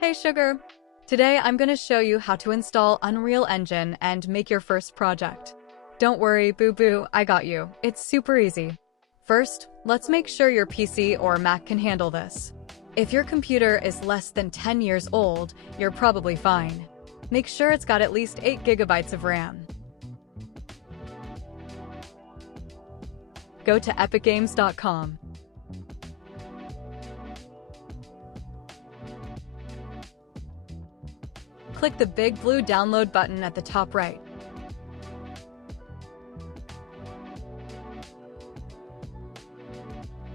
Hey Sugar! Today I'm going to show you how to install Unreal Engine and make your first project. Don't worry, boo-boo, I got you. It's super easy. First, let's make sure your PC or Mac can handle this. If your computer is less than 10 years old, you're probably fine. Make sure it's got at least 8 gigabytes of RAM. Go to epicgames.com. Click the big blue download button at the top right.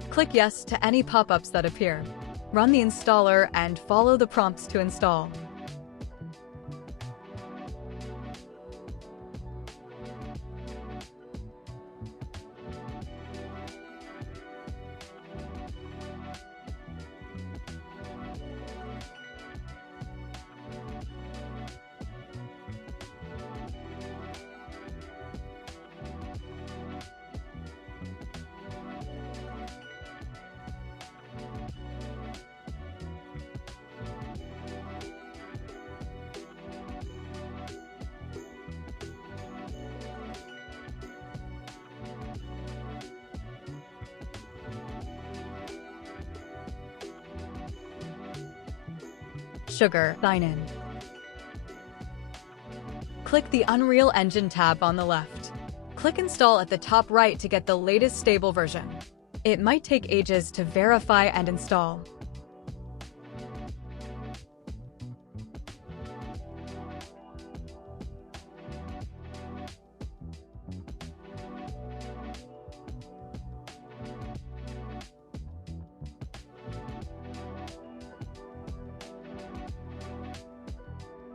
Click yes to any pop-ups that appear. Run the installer and follow the prompts to install. Sugar, sign in. Click the Unreal Engine tab on the left. Click Install at the top right to get the latest stable version. It might take ages to verify and install.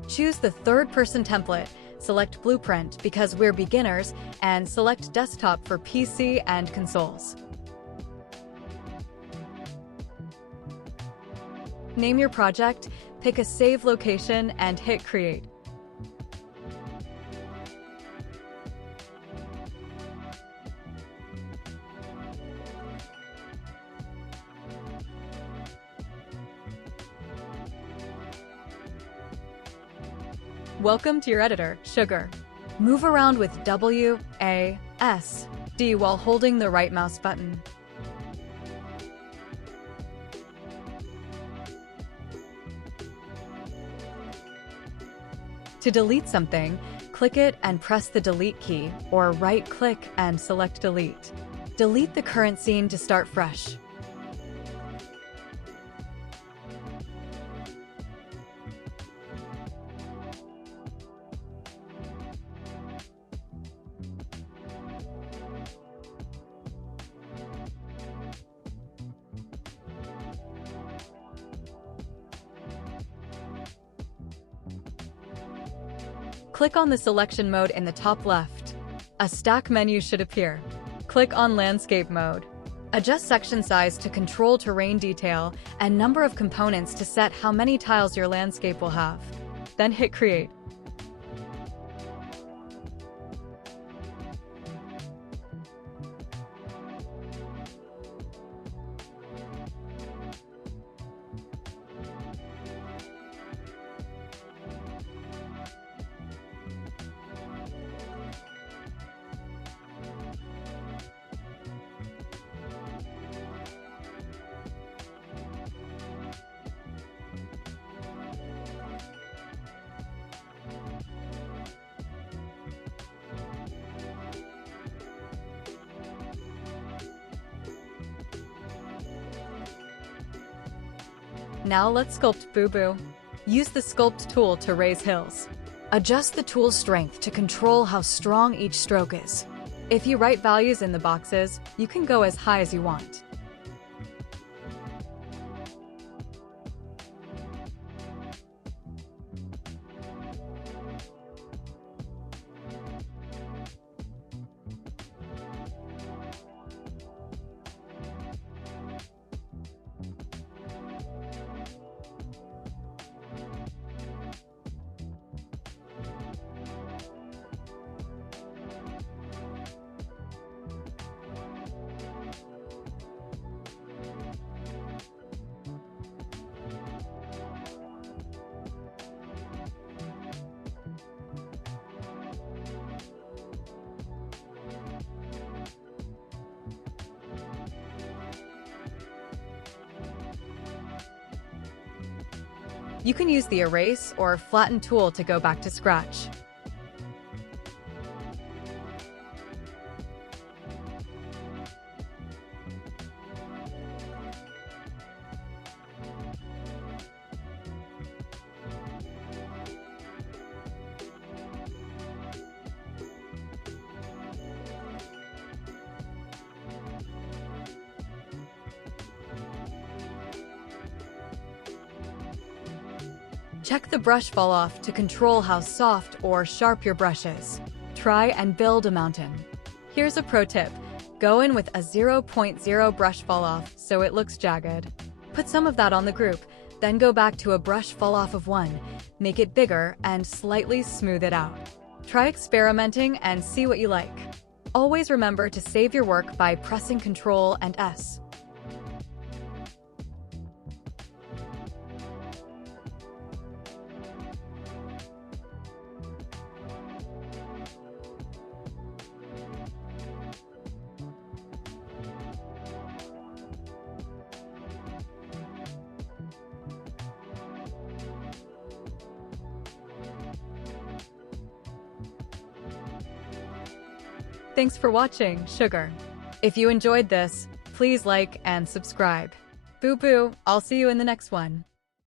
Choose the third-person template, select Blueprint because we're beginners, and select Desktop for PC and consoles. Name your project, pick a save location, and hit Create. Welcome to your editor, Sugar. Move around with WASD while holding the right mouse button. To delete something, click it and press the Delete key, or right-click and select Delete. Delete the current scene to start fresh. Click on the selection mode in the top left. A stack menu should appear. Click on Landscape mode. Adjust section size to control terrain detail and number of components to set how many tiles your landscape will have. Then hit Create. Now let's sculpt Boo Boo. Use the Sculpt tool to raise hills. Adjust the tool's strength to control how strong each stroke is. If you write values in the boxes, you can go as high as you want. You can use the erase or flatten tool to go back to scratch. Check the brush fall off to control how soft or sharp your brush is. Try and build a mountain. Here's a pro tip. Go in with a 0.0 brush fall off so it looks jagged. Put some of that on the group, then go back to a brush fall off of 1. Make it bigger and slightly smooth it out. Try experimenting and see what you like. Always remember to save your work by pressing Ctrl and S. Thanks for watching, Sugar. If you enjoyed this, please like and subscribe. Boo boo, I'll see you in the next one.